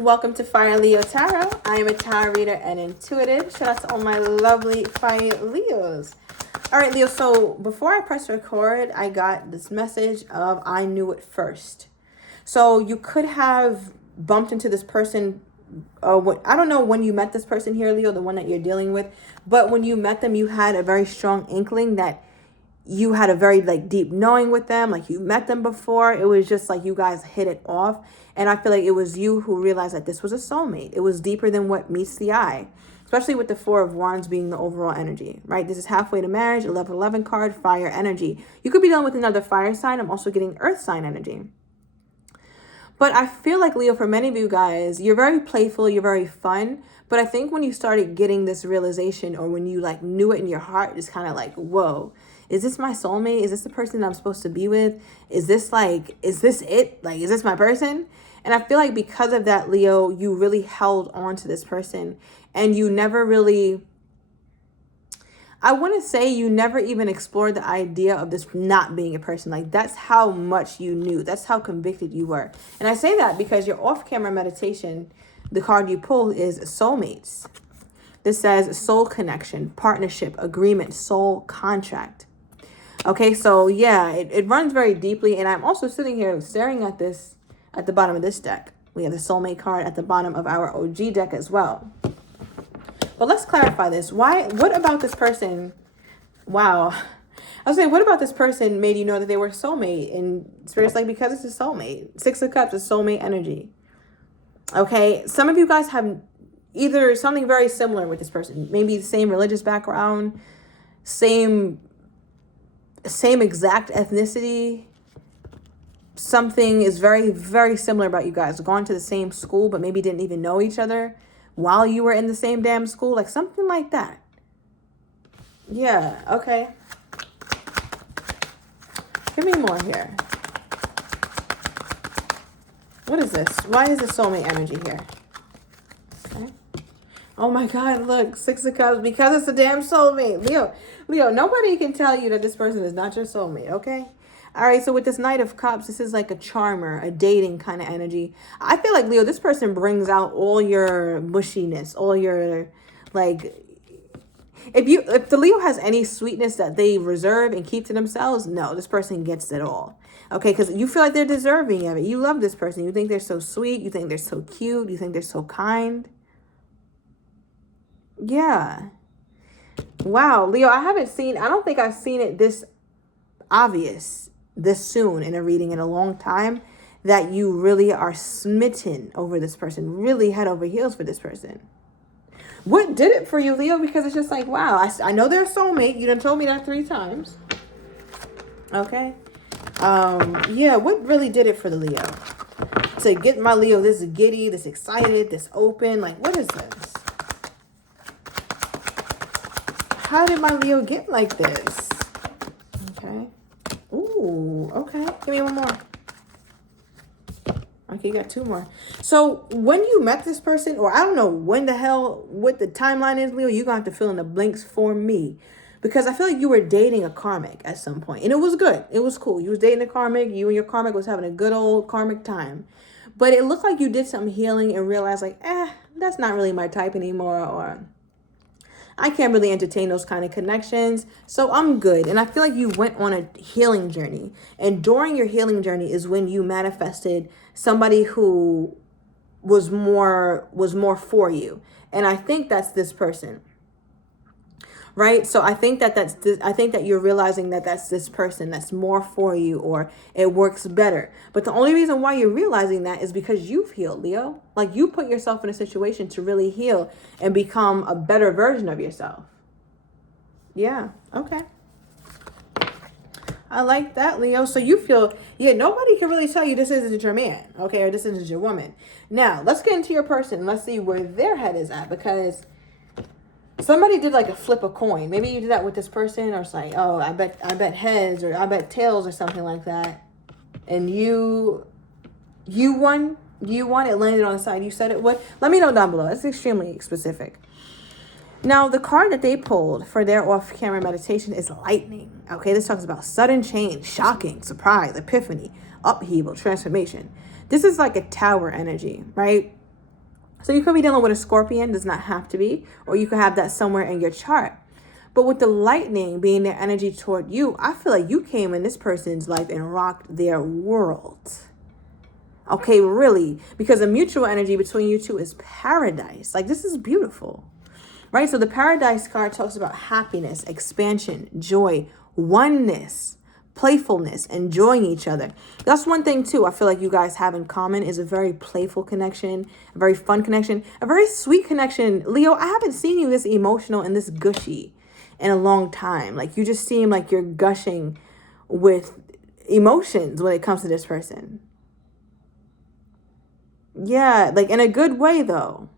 Welcome to Fire Leo Tarot. I am a tarot reader and intuitive. Shout out to all my lovely Fire Leos. All right, Leo, so before I press record, I got this message of I knew it first. So you could have bumped into this person. I don't know when you met this person here, Leo, the one that you're dealing with. But when you met them, you had a very strong inkling that you had a very deep knowing with them, like you met them before. It was just like you guys hit it off. And I feel like it was you who realized that this was a soulmate. It was deeper than what meets the eye, especially with the Four of Wands being the overall energy, right? This is halfway to marriage, 1111 card, fire energy. You could be dealing with another fire sign. I'm also getting earth sign energy. But I feel like, Leo, for many of you guys, you're very playful, you're very fun. But I think when you started getting this realization, or when you knew it in your heart, it's kind of like, whoa, is this my soulmate? Is this the person that I'm supposed to be with? Is this it? Is this my person? And I feel like because of that, Leo, you really held on to this person and you never really, I want to say you never even explored the idea of this not being a person. That's how much you knew. That's how convicted you were. And I say that because your off-camera meditation, the card you pulled is soulmates. This says soul connection, partnership, agreement, soul contract. Okay, so yeah, it runs very deeply. And I'm also sitting here staring at this at the bottom of this deck. We have the soulmate card at the bottom of our OG deck as well. But let's clarify this. What about this person? Wow. I was saying, what about this person made you know that they were soulmate? And Spirit's because it's a soulmate. Six of Cups is soulmate energy. Okay, some of you guys have either something very similar with this person. Maybe the same religious background, same exact ethnicity. Something is very, very similar about you guys. Gone to the same school, but maybe didn't even know each other while you were in the same damn school. Something like that. Yeah, okay. Give me more here. What is this? Why is this soulmate energy here? Okay. Oh my God, look, Six of Cups, because it's a damn soulmate. Leo, nobody can tell you that this person is not your soulmate, okay? All right, so with this Knight of Cups, this is like a charmer, a dating kind of energy. I feel like, Leo, this person brings out all your mushiness, all your, if the Leo has any sweetness that they reserve and keep to themselves, no, this person gets it all. Okay, because you feel like they're deserving of it. You love this person. You think they're so sweet. You think they're so cute. You think they're so kind. Yeah. Wow, Leo, I don't think I've seen it this obvious this soon in a reading in a long time, that you really are smitten over this person, really head over heels for this person. What did it for you, Leo? Because it's just wow, I know they're a soulmate. You done told me that 3 times. Okay. Yeah, what really did it for the Leo? To get my Leo this giddy, this excited, this open, what is this? How did my Leo get like this? Okay. Ooh, okay. Give me one more. Okay, you got 2 more. So when you met this person, or I don't know what the timeline is, Leo, you're going to have to fill in the blanks for me. Because I feel like you were dating a karmic at some point. And it was good. It was cool. You was dating a karmic. You and your karmic was having a good old karmic time. But it looked like you did some healing and realized that's not really my type anymore. Or I can't really entertain those kind of connections, so I'm good. And I feel like you went on a healing journey. And during your healing journey is when you manifested somebody who was more for you. And I think that's this person. Right? So I think that you're realizing that that's this person that's more for you, or it works better. But the only reason why you're realizing that is because you've healed, Leo. You put yourself in a situation to really heal and become a better version of yourself. Yeah. Okay. I like that, Leo. So you feel, nobody can really tell you this isn't your man, okay, or this isn't your woman. Now, let's get into your person. Let's see where their head is at, because somebody did a flip a coin. Maybe you did that with this person, or it's oh, I bet heads, or I bet tails, or something like that. And you won. It landed on the side you said it would. Let me know down below. It's extremely specific. Now, the card that they pulled for their off-camera meditation is lightning. Okay, this talks about sudden change, shocking, surprise, epiphany, upheaval, transformation. This is like a tower energy, right? So you could be dealing with a Scorpion, does not have to be, or you could have that somewhere in your chart. But with the lightning being their energy toward you, I feel like you came in this person's life and rocked their world. Okay, really, because the mutual energy between you two is paradise. Like, this is beautiful, right? So the paradise card talks about happiness, expansion, joy, oneness, playfulness, enjoying each other. That's one thing too I feel like you guys have in common is a very playful connection, a very fun connection, a very sweet connection. Leo, I haven't seen you this emotional and this gushy in a long time. Like, you just seem like you're gushing with emotions when it comes to this person. Yeah, like in a good way though.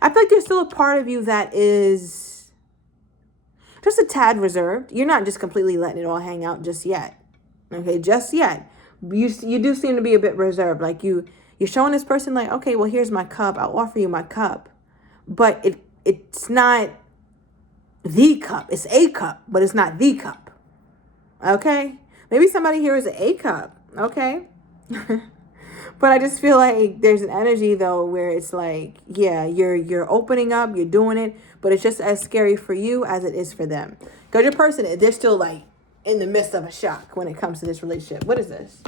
I feel like there's still a part of you that is just a tad reserved. You're not just completely letting it all hang out just yet. Okay, just yet. You do seem to be a bit reserved. Like you're showing this person like, okay, well, here's my cup. I'll offer you my cup. But it's not the cup. It's a cup, but it's not the cup. Okay? Maybe somebody here is an A cup. Okay? But I just feel like there's an energy though where it's like, yeah, you're opening up, you're doing it, but it's just as scary for you as it is for them. Because your person, they're still like in the midst of a shock when it comes to this relationship. What is this?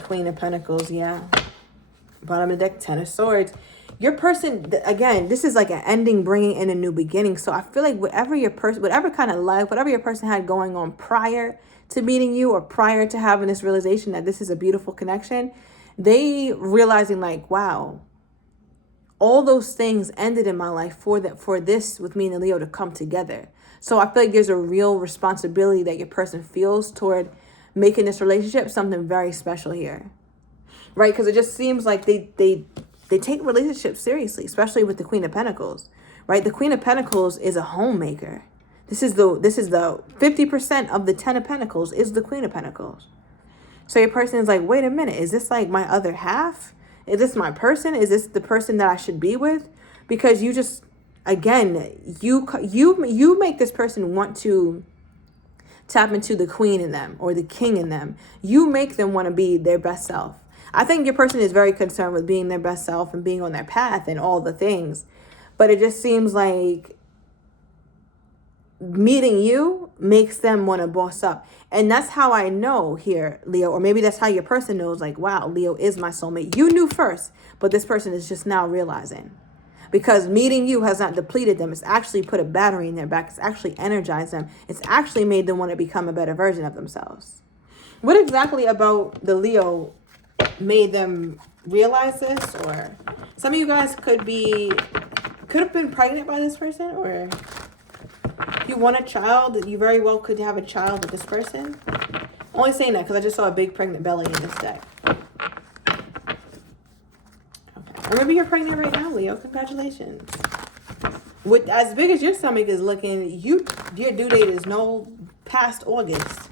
Queen of Pentacles, yeah. Bottom of the deck, Ten of Swords. Your person, again, this is like an ending, bringing in a new beginning. So I feel like whatever kind of life, whatever your person had going on prior to meeting you or prior to having this realization that this is a beautiful connection, they realizing like, wow, all those things ended in my life for this with me and Leo to come together. So I feel like there's a real responsibility that your person feels toward making this relationship something very special here, right? Because it just seems like they take relationships seriously, especially with the Queen of Pentacles, right? The Queen of Pentacles is a homemaker. This is the 50% of the Ten of Pentacles is the Queen of Pentacles. So your person is like, wait a minute, is this like my other half? Is this my person? Is this the person that I should be with? Because you just, again, you make this person want to tap into the queen in them or the king in them. You make them want to be their best self. I think your person is very concerned with being their best self and being on their path and all the things. But it just seems like meeting you makes them want to boss up. And that's how I know here, Leo, or maybe that's how your person knows, like, wow, Leo is my soulmate. You knew first, but this person is just now realizing. Because meeting you has not depleted them. It's actually put a battery in their back. It's actually energized them. It's actually made them want to become a better version of themselves. What exactly about the Leo made them realize this? Or some of you guys could have been pregnant by this person, or if you want a child, you very well could have a child with this person. I'm only saying that because I just saw a big pregnant belly in this deck. Okay. Or maybe you're pregnant right now, Leo. Congratulations. With as big as your stomach is looking, your due date is no past August.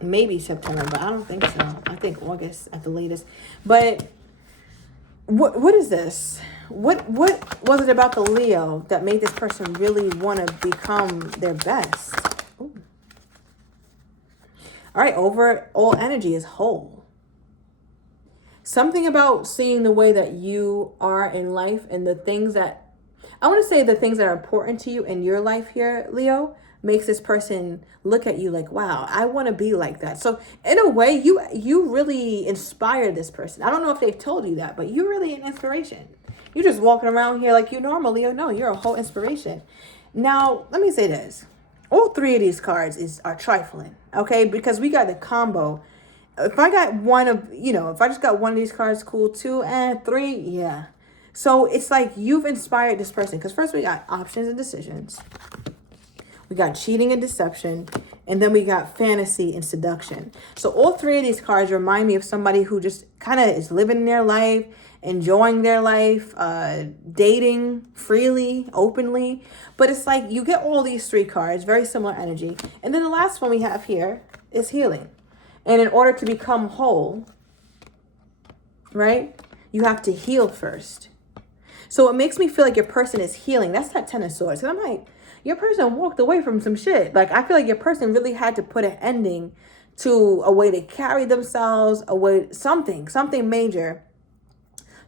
Maybe September, but I don't think so. I think August at the latest. But what is this? What was it about the Leo that made this person really want to become their best? Ooh. All right, overall energy is whole. Something about seeing the way that you are in life and the things that, I want to say the things that are important to you in your life here, Leo, makes this person look at you like, wow, I want to be like that. So in a way, you really inspire this person. I don't know if they've told you that, but you're really an inspiration. You're just walking around here like you normally, or no, you're a whole inspiration. Now, let me say this. All three of these cards are trifling, okay? Because we got the combo. If I got if I just got one of these cards, cool. 2 and 3, yeah. So it's like you've inspired this person. Because first we got options and decisions. We got cheating and deception. And then we got fantasy and seduction. So all three of these cards remind me of somebody who just kind of is living their life, enjoying their life, dating freely, openly. But it's like you get all these three cards, very similar energy. And then the last one we have here is healing. And in order to become whole, right, you have to heal first. So it makes me feel like your person is healing. That's that Ten of Swords. And I'm like, your person walked away from some shit. Like, I feel like your person really had to put an ending to a way to carry themselves, a way, something major,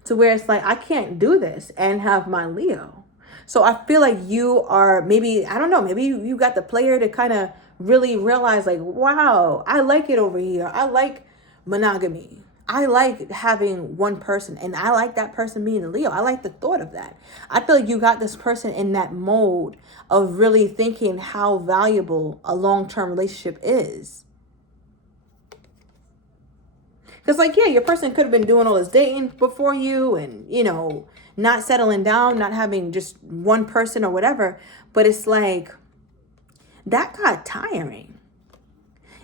to where it's like, I can't do this and have my Leo. So I feel like you are, maybe, I don't know, maybe you got the player to kind of really realize like, wow, I like it over here. I like monogamy. I like having one person, and I like that person being a Leo. I like the thought of that. I feel like you got this person in that mode of really thinking how valuable a long-term relationship is. Because, like, yeah, your person could have been doing all this dating before you and, you know, not settling down, not having just one person or whatever. But it's like, that got tiring.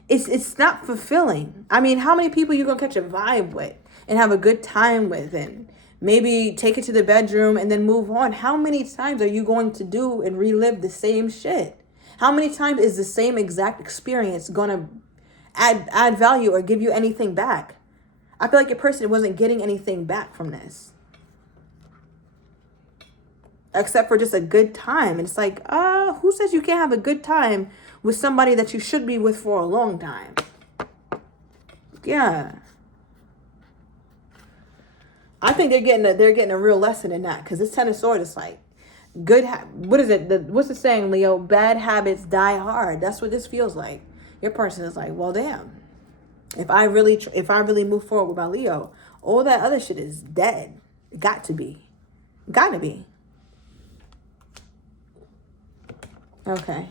It's not fulfilling. I mean, how many people you going to catch a vibe with and have a good time with and maybe take it to the bedroom and then move on? How many times are you going to do and relive the same shit? How many times is the same exact experience going to add value or give you anything back? I feel like your person wasn't getting anything back from this, except for just a good time. And it's like, who says you can't have a good time with somebody that you should be with for a long time? Yeah. I think they're getting a real lesson in that, because this Ten of Swords is like, what is it? What's the saying, Leo? Bad habits die hard. That's what this feels like. Your person is like, well, damn. If I really move forward with my Leo, all that other shit is dead. Got to be. Okay.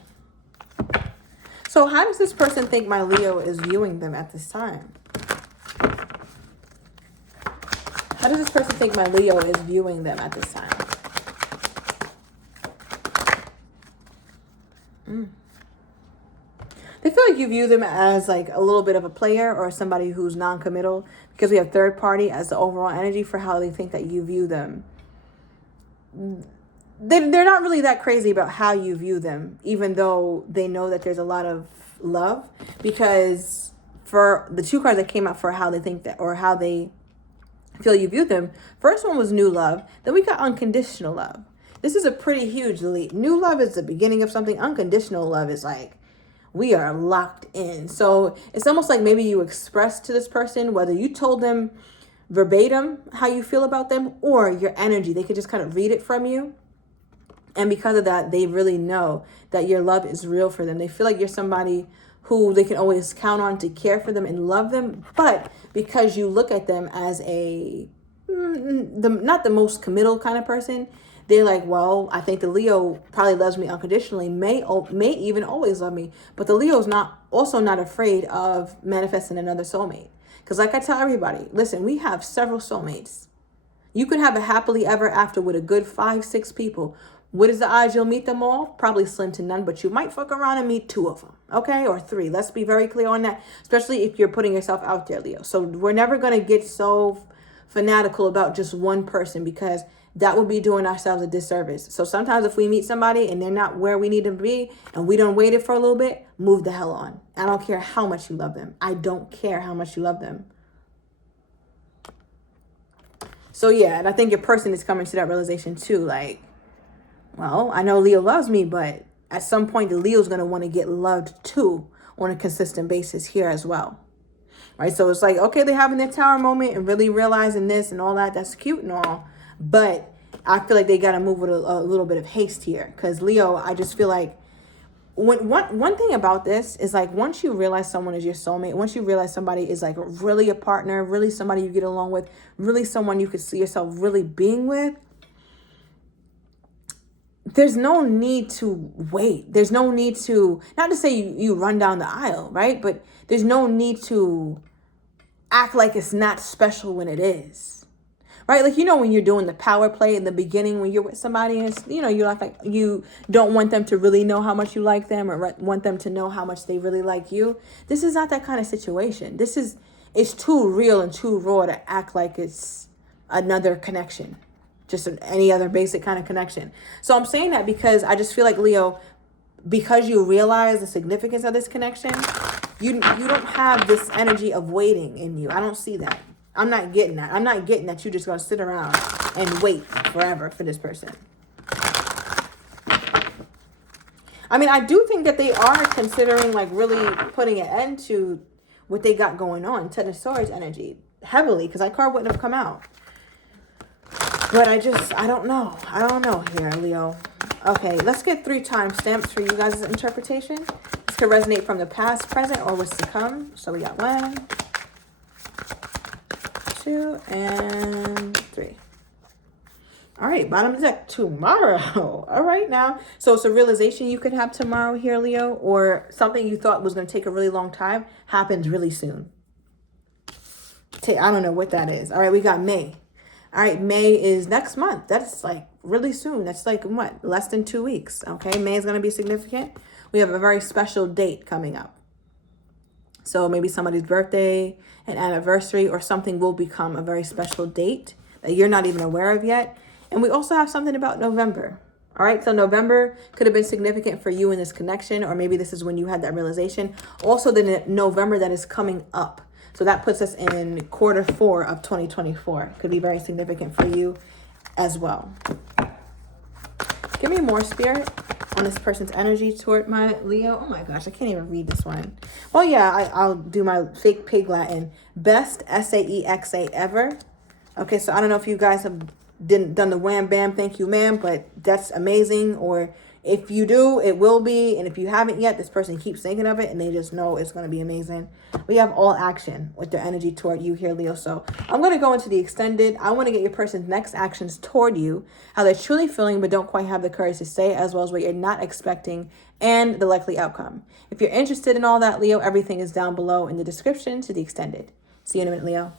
So how does this person think my Leo is viewing them at this time? How does this person think my Leo is viewing them at this time? They feel like you view them as like a little bit of a player or somebody who's non-committal, because we have third party as the overall energy for how they think that you view them. They're not really that crazy about how you view them, even though they know that there's a lot of love, because for the two cards that came out for how they think that, or how they feel you view them, first one was new love. Then we got unconditional love. This is a pretty huge leap. New love is the beginning of something. Unconditional love is like, we are locked in. So it's almost like maybe you expressed to this person, whether you told them verbatim how you feel about them or your energy. They could just kind of read it from you. And because of that, they really know that your love is real for them. They feel like you're somebody who they can always count on to care for them and love them. But because you look at them as not the most committal kind of person, they're like, well, I think the Leo probably loves me unconditionally, may even always love me. But the Leo is also not afraid of manifesting another soulmate. Because like I tell everybody, listen, we have several soulmates. You could have a happily ever after with a good 5-6 people. What is the odds you'll meet them all? Probably slim to none, but you might fuck around and meet 2 of them, okay? Or 3. Let's be very clear on that, especially if you're putting yourself out there, Leo. So we're never going to get so fanatical about just one person, because that would be doing ourselves a disservice. So sometimes if we meet somebody and they're not where we need them to be and we don't wait it for a little bit, move the hell on. I don't care how much you love them. I don't care how much you love them. So yeah, and I think your person is coming to that realization too. Like, well, I know Leo loves me, but at some point the Leo's going to want to get loved too on a consistent basis here as well. Right? So it's like, okay, they're having their tower moment and really realizing this and all that. That's cute and all. But I feel like they got to move with a little bit of haste here. Because Leo, I just feel like one thing about this is like, once you realize someone is your soulmate, once you realize somebody is like really a partner, really somebody you get along with, really someone you could see yourself really being with, there's no need to wait. There's no need to, not to say you run down the aisle, right? But there's no need to act like it's not special when it is. Right? Like, you know, when you're doing the power play in the beginning, when you're with somebody and it's, you know, you're like you don't want them to really know how much you like them or want them to know how much they really like you. This is not that kind of situation. It's too real and too raw to act like it's another connection, just any other basic kind of connection. So I'm saying that because I just feel like, Leo, because you realize the significance of this connection, you don't have this energy of waiting in you. I don't see that. I'm not getting that. I'm not getting that you're just going to sit around and wait forever for this person. I mean, I do think that they are considering like really putting an end to what they got going on. Ten of Swords energy heavily, because that card wouldn't have come out. But I don't know. I don't know here, Leo. Okay, let's get 3 timestamps for you guys' interpretation. This could resonate from the past, present, or what's to come. So we got 1, 2, and 3. All right, bottom of the deck, tomorrow. All right, now. So it's a realization you could have tomorrow here, Leo, or something you thought was going to take a really long time happens really soon. I don't know what that is. All right, we got May. All right, May is next month. That's like really soon. That's like what? Less than 2 weeks. Okay, May is going to be significant. We have a very special date coming up. So maybe somebody's birthday, an anniversary, or something will become a very special date that you're not even aware of yet. And we also have something about November. All right, so November could have been significant for you in this connection, or maybe this is when you had that realization. Also, the November that is coming up. So that puts us in quarter 4 of 2024. Could be very significant for you as well. Give me more, Spirit, on this person's energy toward my Leo. Oh my gosh, I can't even read this one. Well, yeah, I'll do my fake pig Latin. Best SAEXA ever. Okay, so I don't know if you guys have done the wham bam thank you ma'am, but that's amazing. Or if you do, it will be. And if you haven't yet, this person keeps thinking of it and they just know it's going to be amazing. We have all action with their energy toward you here, Leo. So I'm going to go into the extended. I want to get your person's next actions toward you, how they're truly feeling but don't quite have the courage to say, as well as what you're not expecting and the likely outcome. If you're interested in all that, Leo, everything is down below in the description to the extended. See you in a minute, Leo.